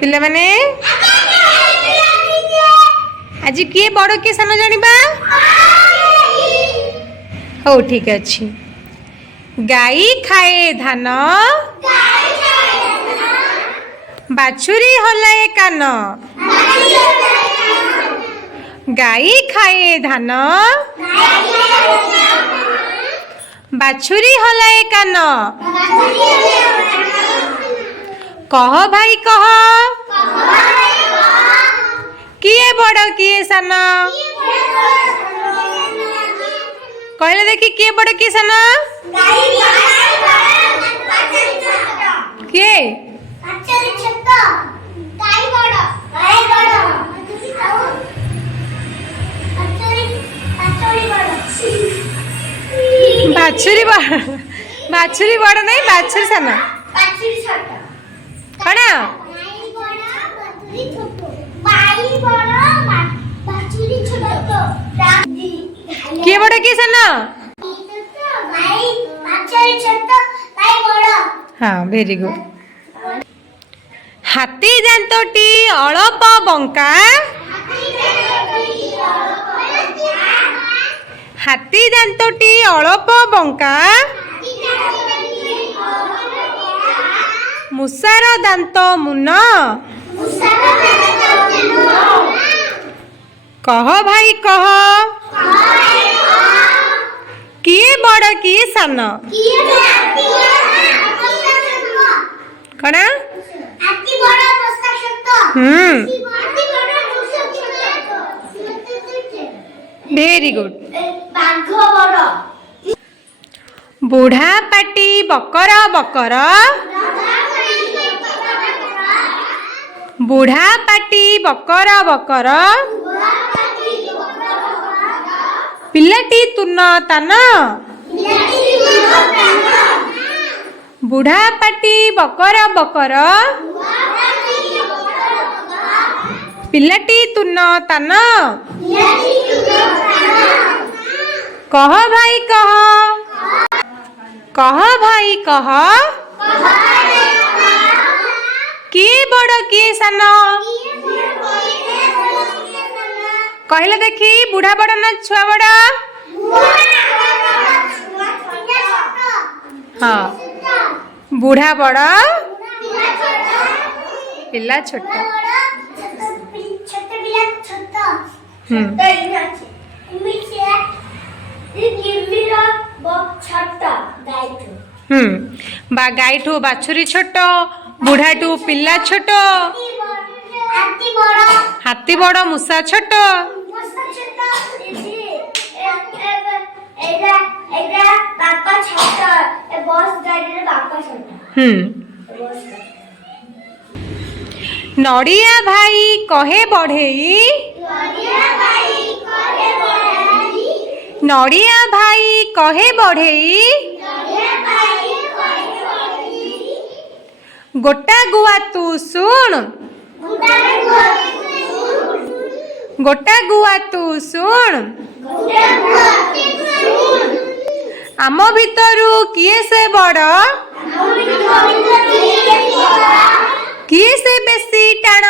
पिला माने आज किए बड़ किए सान जानिबा हो ठीक अच्छी। गाई खाए धान बाछुरी हलाए कान। गाई खाए धान बाछुरी हलाए कान। कह भाई कह किए बड़ किए सान कहले देखी किए बड़ किए सान किए बाछुरी बड़ नहीं बाछुरी सान कौन किए बड़ किए सान हाँ वेरी गुड। हाथी दांतटी अळप बंका हाथी दांतटी अळप बंका मूसार दांत मुन। कह भाई कह किए बड़ किए सान कौन वेरी गुड। बुढ़ा पाटी बकर बकर बुढ़ा पाटी बकर बकर पिलाटी तुन तान। बुढ़ा पाटी बकर बकर पिलाटी तुन तान। कह भाई कह भाई कह किए बड़ किए सान कहले देखी बुढ़ा बड़ ना छुआ बड़ हाँ बुढ़ा बड़ पिला छोट बा गाई ठू बाछुरी छोट बुढ़ा टू पिला छोट हाथी बड़ मूसा छोट। नड़िया भाई कहे बढ़ेई नड़िया भाई कहे बढ़ेई गोटा गुआ तू सुन गोटा गुआ तू सुन आम भितरू किए से बड़ किए से बेसी टाण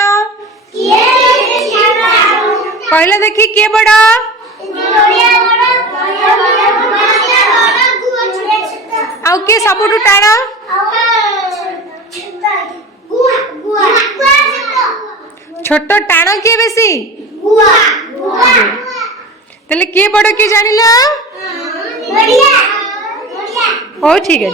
कहले देखी किए बड़ आउ किए सबुठु टाण छोट टाण किए बेसी तेले किए बड़ किए जानिल हो ठीक है।